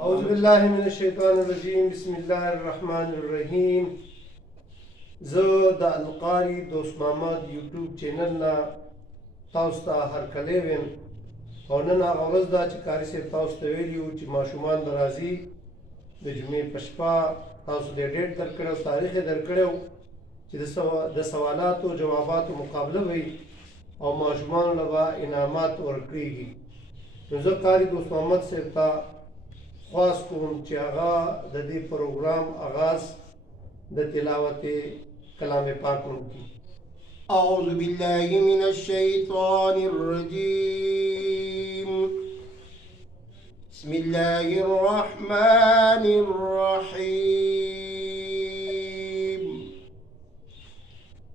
أعوذ بالله من الشيطان الرجيم بسم الله الرحمن الرحيم. زه د القاري دوست محمد یوټیوب چینل نه تاسو ته هرکلی ویم او نن هغه ورځ ده چې قاري صاحب تاسو ته ویلي وو چې ماشومان به راځي د جمعې په شپه تاسو ته ډیټ درکړی او تاریخ یې درکړی و چې د سوالاتو جواباتو مقابله وي او ماشومانو له به انعامات ورکړېږي. نو زه قاري دوست محمد صاحب ته خواست کوم چې هغه د دې پروګرام آغاز د تلاوت کلام پاک وکړي. أعوذ بالله من الشيطان الرجيم. بسم الله الرحمن الرحيم.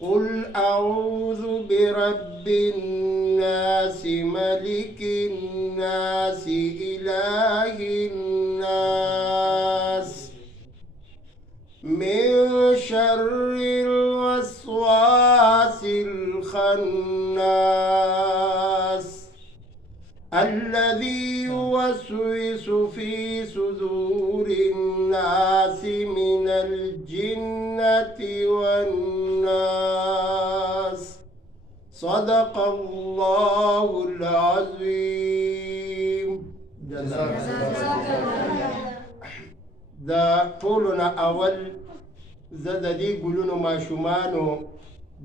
قل أعوذ برب الناس ملك الناس إله الناس من شر الوسواس الخناس الذي يوسوس في صدور الناس من الجنة والناس. صدق الله العظيم. دا ټولونه اول زه د دې ګلونو ماشومانو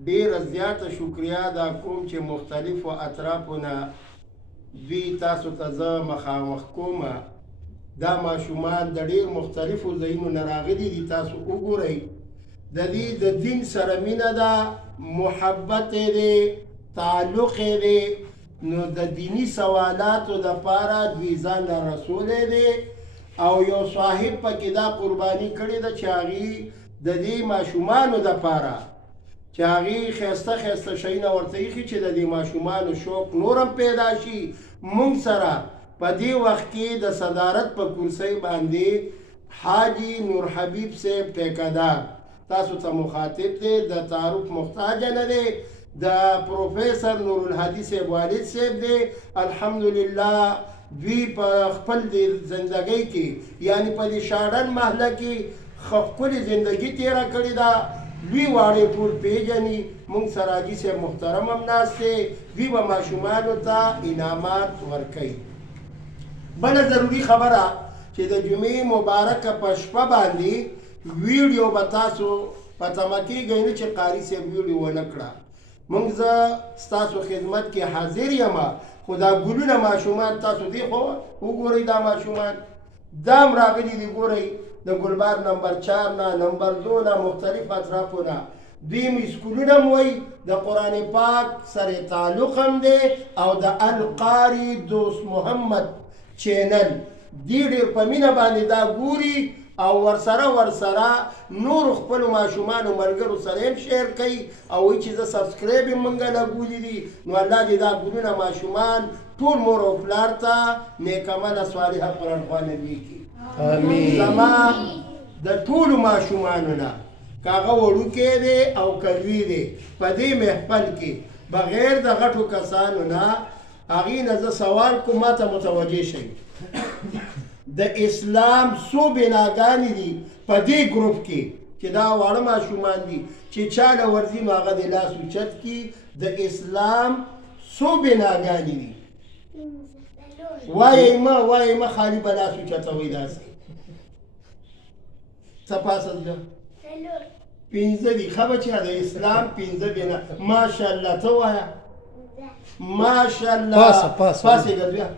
ډېره زیاته شکریا ادا کوم چې مختلفو اطرافو نه دوی تاسو ته زه مخامخ کوم. دا ماشومان د ډېر مختلفو ځایونو نه راغلي دي. تاسو وګورئ د دې د دین سره مینه ده، محبت دی، تعلق دی. نو د دینی سوالاتو دپاره دوی ځان له رسول دی او یو صاحب پکې دا قرباني کړې ده چې هغې د دې ماشومانو دپاره چې هغې ښایسته ښایسته شیونه ورته ایښي چې د دې ماشومانو شوق نور هم پیدا شي. موږ سره په دې وخت کې د صدارت په کرسۍ باندې حاجي نور حبیب صاحب ټیکهدار تاسو ته مخاطب دی، د تعارف محتاج نه دی. د پروفیسر نور الهادي صاحب والد صاحب دی. الحمدلله دوی په خپل د زندګۍ کې یعنی په دې شاړن محله کې ښکلې زندګي تېره کړې ده. دوی واړې ټول پېژني. موږ سره حاجي صاحب محترم هم ناست دی. دوی به ماشومانو ته انعامات ورکوي. بله ضروري خبره چې د جمعې مبارکه په شپه باندې ویډیو به تاسو په تمه کېږئ نه چې قاري صاحب ویډیو ونه کړه. موږ زه ستاسو خدمت کې حاضر یم. خو دا ګلونه ماشومان تاسو دی خو وګورئ، دا ماشومان دا هم راغلي دي. ګورئ د ګلبار نمبر 4 نه نمبر 2 نه مختلف اطرافو نه. دوی هم اسکولونه هم وایي، د قرآن پاک سره تعلق هم دی او د القاري دوست محمد چینل دی ډېر په مینه باندې دا ګوري او ورسره نور خپلو ماشومانو ملګرو سره هم شیر کوي او وایي چې زه سبسکرایب یې موږ لګولي دي. نو الله دې دا ګلونه ماشومان ټول مور او پلار ته نیکمله صالحه قرآنخوانه کړي. آمین. زما د ټولو ماشومانو نه که هغه وړوکی دی او که لوی دی په دې محفل کې بغیر د غټو کسانو نه هغې نه زه سوال کوم، ما ته متوجه شئ. د اسلام څو بناګانې دي په دې ګروپ کې چې دا واړه ماشومان دي چې چا له ورځي نو هغه د لاس اوچت کړي. د اسلام څو بناګانې دي؟ وایئ مه خالي به لاس اوچتوئ داسې. څه پاسه ده؟ 5 دي. ښه بچیه د اسلام 5 بنا. ماشاءالله. ته وایه ماشاءالله. پاسېږه بیا.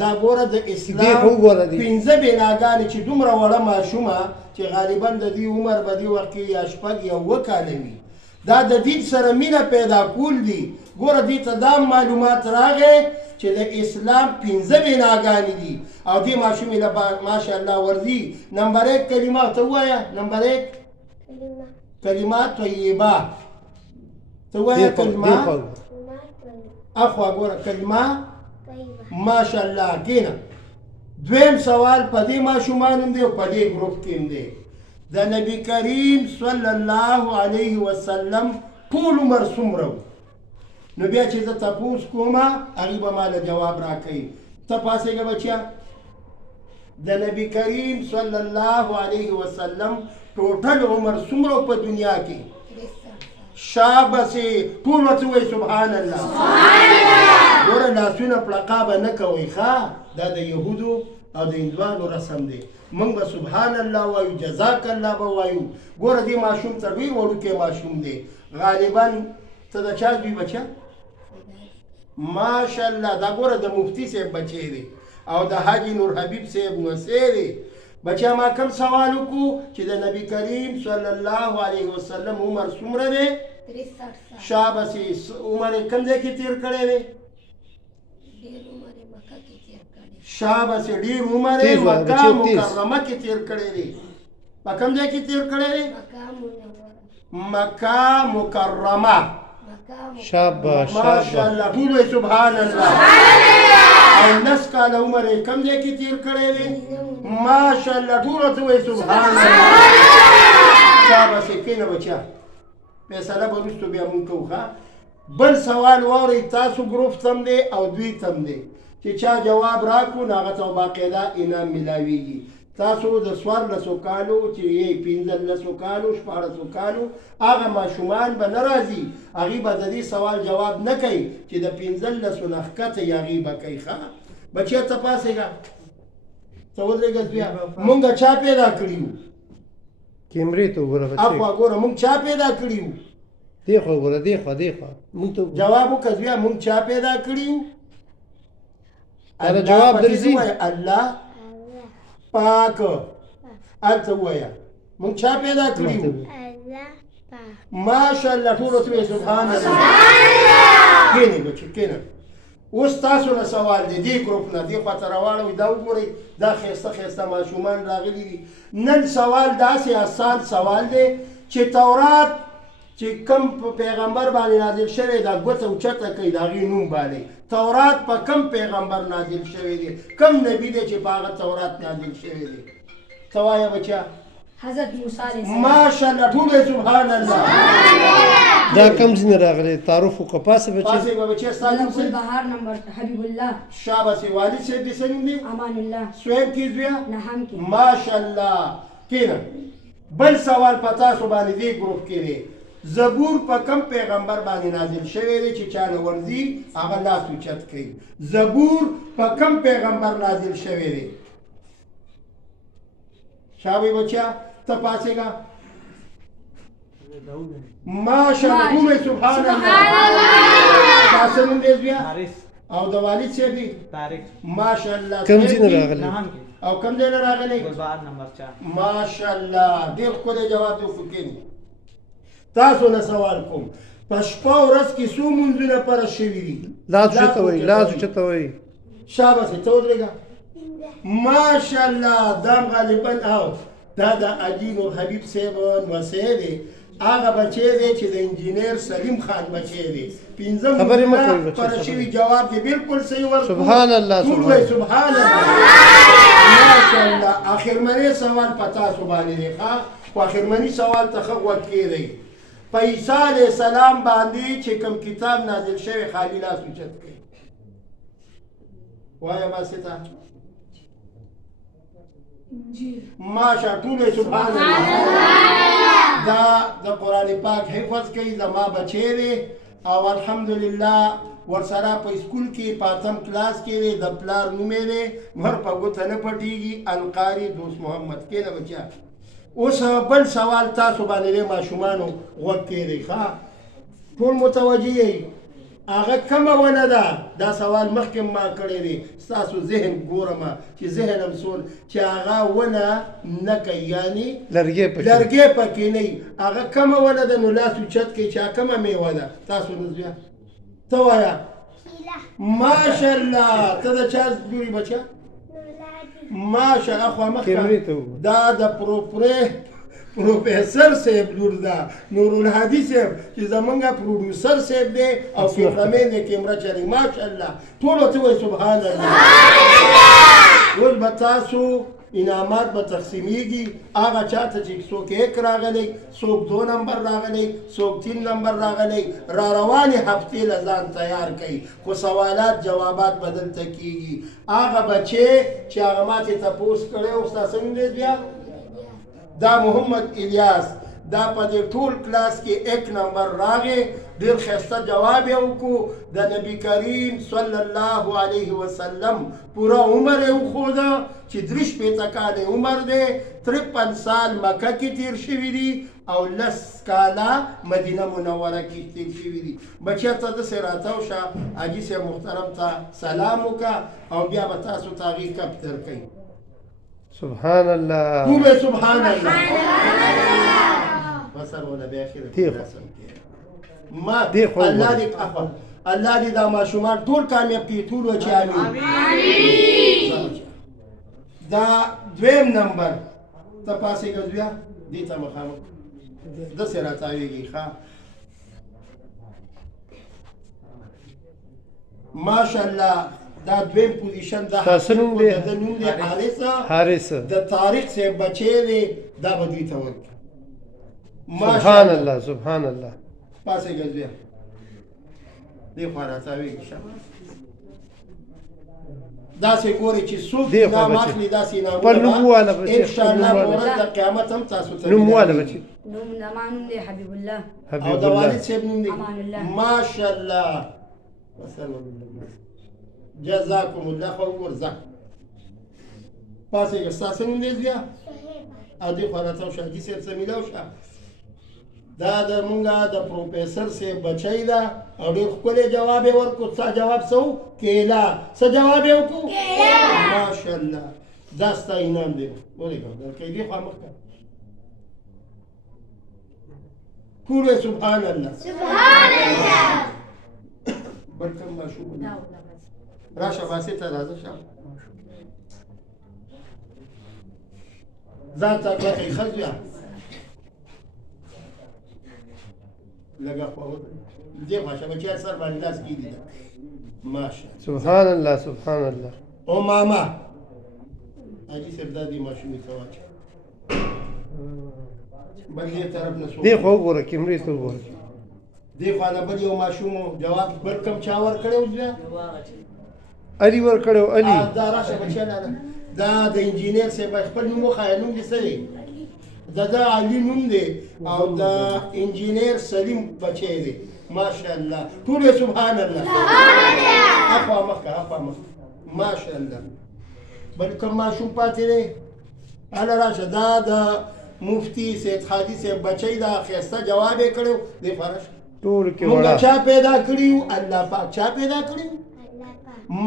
دا ګوره د اسلام 5 بناګانې چې دومره وړه ماشومه چې غالبا د دې عمر په دې وخت کې یا 6 یا 7 کاله وي، دا د دین سره مینه پیدا کول دي. ګوره دې ته دا معلومات راغی چې د اسلام 5 بناګانې دي او دې ماشومې له ماشاءالله ورځي. نمبر 1 کلمه ته ووایه. نمبر 1 کلمات طیبه. ته ووایه کلمه اخوا. ګوره کلمه ماشاءالله کېنه. دویم سوال په دې ماشومان هم دی او په دې ګروپ کې هم دی. د نبی کریم صلی الله علیه وسلم ټول عمر څومره و؟ نو بیا چې زه تپوس کوم هغې به ماله جواب راکوي. ته پاسېږه بچیه د نبی کریم صلی الله علیه وسلم ټوټل عمر څومره په دنیا کې شابسې ټول ورته وایي سبحان الله ګوره لاسونه پړقا به نه کوئ ښه دا د یهودو او د هندوانو رسم دی موږ به سبحان الله وایو جزاک الله به وایو ګوره دې ماشوم ته ډېر وړوکی ماشوم دی غالبا ته د چا دوی بچه ماشاءالله دا ګوره د مفتي صاحب بچی دی او د حاجي نور حبیب صاحب نوسی دی بچه ما کم سوال وکړو چې د نبی کریم صلی الله علیه وسلم عمر څومره دی شابسې عمر یې کوم ځای کې تېر کړی دی شابسې ډېر عمر یې مکه مکرمه کې تېر کړی دی په کوم ځای کې تېر کړی دی مکه مکرمه شاباش ماشاءالله ټول وایي سبحان الله او 10 کاله عمر یې کوم ځای کې تېر کړی دی ماشاءالله ټول ورته وایي سبحان الله شاباسې کښېنه بچه فیصله به وروستو بیا مونږ کوو ښه بل سوال واورئ تاسو ګروپ تم دی او دوی تم دی چې چا جواب راکړو نو هغه ته باقاعده انعام میلاویږي تاسو د 14 کالو چې یې 15 کالو 14 کالو هغه ماشومان به نه راځي هغوی به د دې سوال جواب نه کوي چې د 15 نه ښکته یې هغوی به کوي ښه بچیه ته پاسېږه ته ودرېږه بیا مونږ چا پیدا کړي وو کیمرې ته وګوره بچې اخوا ګوره مونږ چا پیدا کړي وو دې خوا وګوره دې خوا مونږ ته جواب وکړه بیا مونږ چا پیدا کړي وو دا جواب درځي الله پاک هلته ووایه مونږ چا پیدا کړي وو ماشاءالله ټول ورته وایي سبحان الله کښېنئ بچې کښېنه اوس تاسو نه سوال دی دې ګروپ نه دې خوا ته راواړوئ دا وګورئ دا ښایسته ښایسته ماشومان راغلي دي نن سوال داسې اسان سوال دی چې تورات چې کوم په پیغمبر باندې نازل شوی دا ګوته اوچته کوي د هغې نوم باندې تورات په کوم پیغمبر نازل شوی دی کوم نبي دی چې په هغه تورات نازل شوی دی ته وایه بچه حضرت موسی علیه السلام ماشاءالله ټول سبحان الله دا کم ځینې راغلی تعارف وکړه پاسې بچې پاسې به بچې ستا نوم څه بهار نمبر حبیب الله شاباسې والد صاحب دې څه نوم دی امان الله سویم کې زویه نهم کې ماشاءالله کښېنه بل سوال په تاسو باندې دې ګروپ کې دی زبور په کم پیغمبر باندې نازل شوی دی چې چا نه ورځي هغه لاس اوچت کوي زبور په کم پیغمبر نازل شوی دی شابی بچیا ته پاسېږه ماشاءالله ومې سبحان الله ستا څه نوم دی زویه او د والد صاحب دی ماشاءالله کم ځینې راغلی او کم ځای نه راغلی گلبهار نمبر 4 ماشاءالله ډېر ښکلی جواب دی وکړي تاسو نه سوال کوم په شپه ورځ کې څو مونځونه فرض شوي دي لاس اوچته وایي لاس اوچته وایي شاباسې ته ودرېږه ماشاءالله دا غالبا او دا د حاجي نور حبیب صاحب نوسی دی هغه بچی دی چې د انجینر سلیم خان بچی دی پنځم خبرې مه کوئ بچی فرض شوي جواب دی بالکل صحیح ورکړو سبحان الله ټول وایي سبحان الله ماشاءالله اخرمنی سوال په تاسو باندې دی ښه خو اخرمني سوال ته ښه غوږ کېږئ په عیسی علیه السلام باندې چې کوم کتاب نازل شوی خالي لاس اوچت کړئ وایه باسطه ماشا ټول سبحان الله دا د قرآن پاک حفظ کوي زما بچی دی او الحمدلله ورسره په اسکول کې پاتم کلاس کې دی د پلار نوم یې دی مهر په ګوته نه پټېږي القاري دوست محمد کښېنه بچیه اوس بل سوال تاسو باندې ماشومانو غوږ کېږدئ ښه ټول متوجه یئ هغه کومه ونه ده دا سوال مخکې ما کړی دی ستاسو ذهن ګورم چې ذهن هم سول چې هغه ونه نه کوي یعنې لرګی پکې نه وي هغه کومه ونه ده نو لاس اوچت کوي چې هغه کومه میوه ده تاسو نو ته وایه ماشاءالله ته د چا لوري بچه ماشاءالله خوا مخکې دا د پروفیسر صاحب لور ده نورالهادي صاحب چې زمونږ پروډوسر صاحب دی او کیمرامین دی کیمره چلوي ماشاءالله ټول ورته وایي سبحان الله اوس به تاسو انعامات به تقسیمیږي هغه چاته چې څوک 1 راغلی څوک 2 نمبر راغلی څوک 3 نمبر راغلی را روانې هفتې له ځان تیار کوي خو سوالات جوابات به دلته کېږي هغه بچی چې هغه ماتې تپوس کړی و ستا څه نوم دی بیا دا محمد الیاس دا په دې ټول کلاس کې 1 نمبر راغی ډېر ښایسته جواب یې وکړو د نبي کریم صلی الله علیه وسلم پوره عمر یې وښوده چې 63 کاله عمر دی 53 سال مکه کې تیر شوي دي او 10 کاله مدینه منوره کې تیر شوي دي بچیا ته داسې راتاو شه حاجي صاحب محترم ته سلام وکړه او بیا به تاسو ته هغې کپ درکوي سبحان الله قولوا سبحان الله وصل ولا باخره تیغ. ما دیخ هو الله بول. دې عفو الله دې دا ماشومان ټول کامیاب کړي ټول وچې امين دا دویم نمبر ته پاسې ګرځویا دې ته مخامخ داسې راتاویږي ښه ماشاءالله دا دویم پوزیشن دا تاسو نوم دی؟ د نوم دی حارث د طارق صاحب بچی دی دا به دوی ته ورکړي سبحان الله سبحان الله پاسې ګرځویا دې خوا راتاویږي ښه داسې ګوري چې څوک دی خوا انعام بچي. اخلي داسې پر نوم والا بچي، ان شاء الله پر نوم په والا. ورځ د قیامت هم تاسو ته نوم والا ملاويږي. بچي نوم زمان دی حبیب الله او حبیب د والد الله صاحب نوم دی امان الله. ماشاءالله جزاکم الله خیر ورزق پاسې ګستاسو نوم دی بیا ا دې خو راته شاګي صاحب سره ملاو شه دا د مونږه د پروفیسور صاحب بچی دا او ډېر ښکلی جواب یې ورکړو ستا جواب څه و کیلا څه جواب یې وکړو ماشاءالله دا ستا انعام دی ولېږه درکوي دې خوا مخکې قولوا سبحان الله بل کوم ماشوم دی؟ راشه باسې ته راځه شه ځان ته کړکۍ ښه لگا خواهد دې خواشه بچی سر باندې لاس کېږي ماشا سبحان الله سبحان الله او ماما حاجي صاحب دا دې ماشومې ته واچوه بل دې طرف نه څوک دی خو وګوره کیمرې ته وګوره دې خوا نه بل یو ماشوم و، جواب بل کوم چا ورکړی و بیا علي ورکړو علي دا راشه بچی نه دا د انجینر صاحب خپل نوم وښایه نوم دې څه دی دا علي نوم دی او دا انجینر سلیم بچی دی ماشاءالله ټول سبحان الله اخوا مخکې اخوا مخکې ماشاءالله بل کوم ماشوم پاتې دی هله راشه دا د مفتی سید حاجي صاحب بچی دا ښایسته جواب یې کړی و دې فرش ټول کې مونږ وړه چا پیدا کړي وو الله پاک چا پیدا کړي وو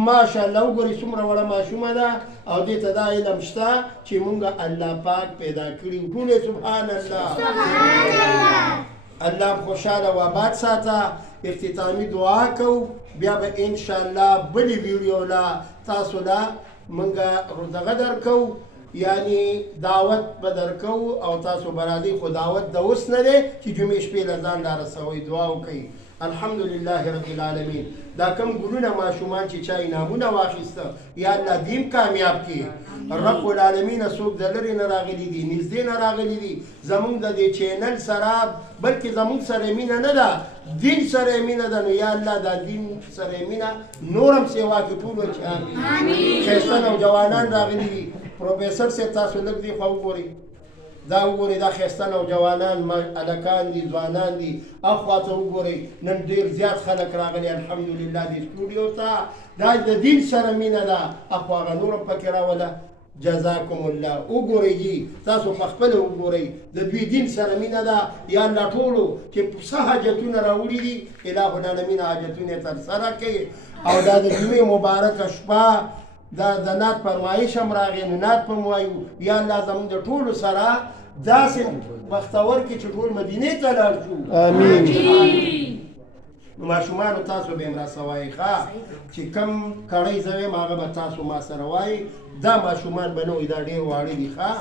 ماشاءالله وګورئ څومره وړه ماشومه ده او دې ته دا علم شته چې مونږ الله پاک پیدا کړي وو ټول سبحان الله الله خوشاله و آباد ساته اختتامي دعا کوو بیا به انشاءالله بلې ویډیو لا تاسو لا مونږ دغه درکوو یعنی دعوت به درکوو او تاسو به راځئ خو دعوت د اوس نه دی چې جمعې شپې له ځان را رسوئ دعا وکئ الحمدلله رب العالمین دا کم ګلونه ماشومان چې چا انعامونه واخیسته یا الله دیم کامیاب کړي رب العالمین څوک د لرې نه راغلي دي نږدې نه راغلي دي زمونږ د دې چینل سره بلکې زمونږ سره مینه نه ده دین سره مینه ده نو یا الله دا دین سره مینه نورم سیوا کې ټول وچې ښایسته نوجوانان راغلي دي پروفیسر صاحب تاسو لږ دې خوا وګورئ دا وګورئ دا ښایسته نوجوانان هلکان دي ځوانان دي اخوا ته وګورئ نن ډېر زیات خلک راغلي الحمدلله دې سټوډیو ته دا د دین سره مینه ده اخوا هغه نور هم پکې راوله جزاکم الله وګورئ تاسو په خپله وګورئ د دوی دین سره مینه ده یا الله ټولو چې څه حاجتونه راوړي دي اله العالمین حاجتونه یې ترسره کوي او دا د جمعې مبارکه شپه دا د نعت فرمایش هم راغی نو نعت په مو وایو یا الله زموږ د ټولو سره داسې بختور کړي چې ټول مدینې ته لاړ شو امین نو ماشومانو تاسو به یې راسوایئ ښه چې کوم کړی زه ویم هغه به تاسو ما سره وایئ دا ماشومان به نه وي دا ډېر واړه دي ښه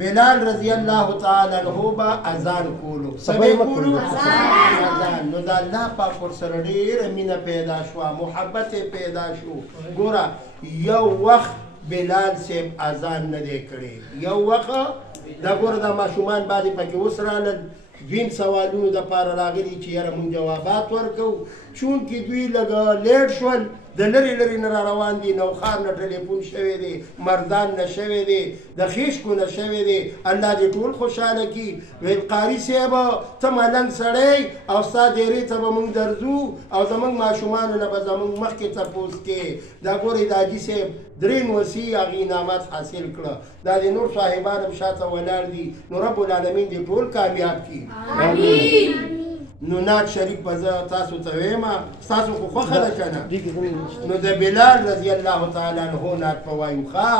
بلال رضی الله تعالی عنہ به اذان کولو څه به یې کولو اذان نو د الله پاک ورسره ډېره مینه پیدا شوه محبت یې پیدا شو ګوره یو وخت بلال صاحب اذان نه دی کړی. یو وخت دا ګوره دا ماشومان بعضې پکې اوس رالل دویم سوالونو دپاره راغلي چې یاره مونږ جوابات ورکوو. چونکې دوی لږه لیټ شول، د لرې لرې نه را روان دي، نوخار نه ټلیفون شوی دی، مردان نه شوی دی، د خیشکو نه شوی دی. الله دې ټول خوشحاله کي. ویل قاري صاحب ته ملنګ سړی او ستا ډېرې ته به مونږ درځو او زمونږ ماشومانو نه به زمونږ مخکې تپوس کې. دا ګورئ د حاجي صاحب 3 وسي هغې انعامات حاصل کړه. دا د نور صاحبان هم شاته ولاړ دي. نو رب العالمین دې ټول کامیاب کړي. نو نعت شریف به زه تاسو ته وایم، ستاسو خو خوښه ده که نه؟ نو د بلال رضی الله تعالی عنه نعت به وایو. ښه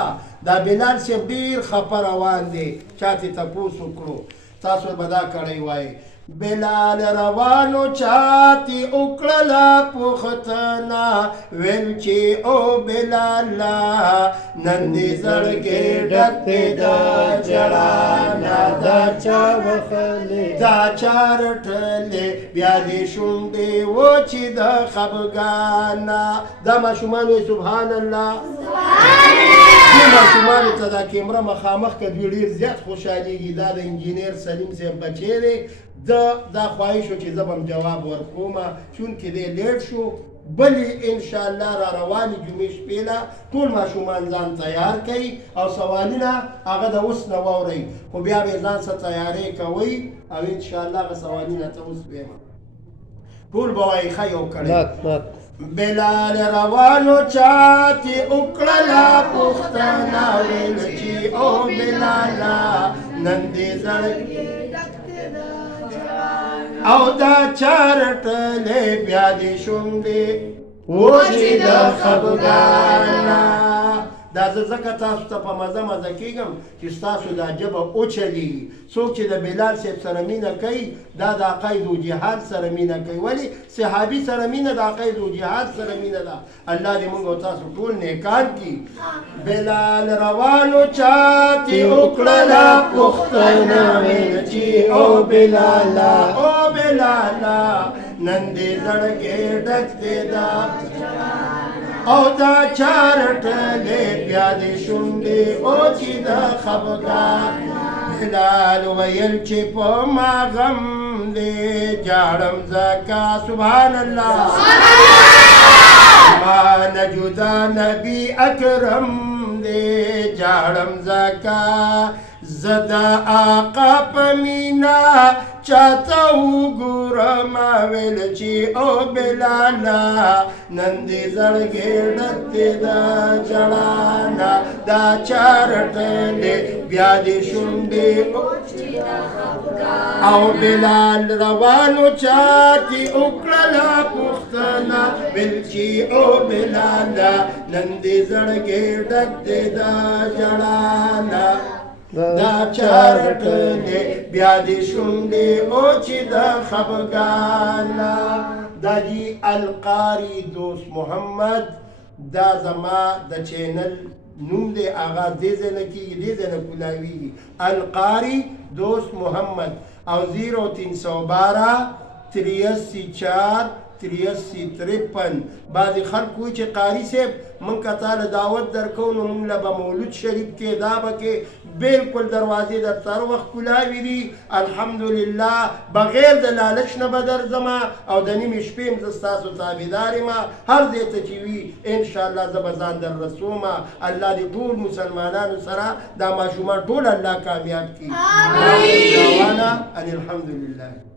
دا بلال صاحب ډېر خفه روان دی، چا ترې تپوس وکړو، تاسو به دا کړی وایي بلال روانو چاتی اکړلا پوښتنه ویل چې او بلالا نن دې زړګې ډک دی د ژړا دا چا وخلې دا چا رټلې بیا دې شونډې وچې د خفګانه. دا ماشومان وایي سبحان الله. دې ماشومانو ته دا کیمره مخامخ که دوی ډېر زیات خوشحالېږي. دا د انجینر سلیم صاحب بچی دی. دا خواهش و چې زه به هم جواب ورکوم چونکې دی لیټ شو. بلې انشاءالله را روانې جمعې شپې له ټول ماشومان ځان تیار کوي او سوالونه هغه د اوس نه واورئ، خو بیا به یې ځان څه تیاری کوئ او انشاءالله هغه سوالونه ته اوس ویم. ټول به وایي ښه یو کړی. بلال روانو چاتی اکړلا پوښتنه ویل چې او بلالا نن دې زړګې او دا چا رټلې بیا دې شونډې وچې د خفګانه. دا زه ځکه تاسو ته په مزه مزه کېږم چې ستاسو دا ژبه اوچلېږي. څوک چې د بلال صاحب سره مینه کوي دا د عقاید و جهاد سره مینه کوي. ولې صحابي سره مینه د عقاید و جهاد سره مینه ده. الله دې موږ او تاسو ټول نیکان کړي. بلال روانو چاتی وکړله پوښتنه ویل چې او بلالا او بلالا نن دې زړګې ډک دی د او دا چا رټلې بیا دې شونډې وچې د خفګان. بلال ویل چې په ما غم دې جاړم ځکه سبحان الله ما نه جدا نبي اکرم دې جاړم ځکه زه د آقا په مینا چاته وګورم ویل چې او بلالا نن دې زړګې ډک دی د ژړا نه دا چا رټلې بیا دې شونډې او بلال روانو چاتی وکړله پوښتنه ویل چې او بلالا نن دې زړګې ډک دی د ژړا نه دا چا رټلې بیا دې شونډې وچې د خفګانه. دا جی القاري دوست محمد دا زما د چینل نوم دی. هغه دې ځای نه کېږي، دې ځای نه کولاویږي. القاري دوست محمد او 0312 83 4 83 بعضې خلک وایي چې قاري صاحب موږ که تاله دعوت درکوو نو موږ له به مولود شریف کې دا به کې بالکل دروازې درته هر وخت کولاوي دي. الحمدلله بغیر د لالچ نه به درځمه او د نیمې شپې هم زه ستاسو تابعدار یم. هر ځای ته چې وي انشاءالله زه به ځان در رسومه. الله دې ټول مسلمانانو سره دا ماشومان ټول الله کامیاب کړي. ان الحمدلله.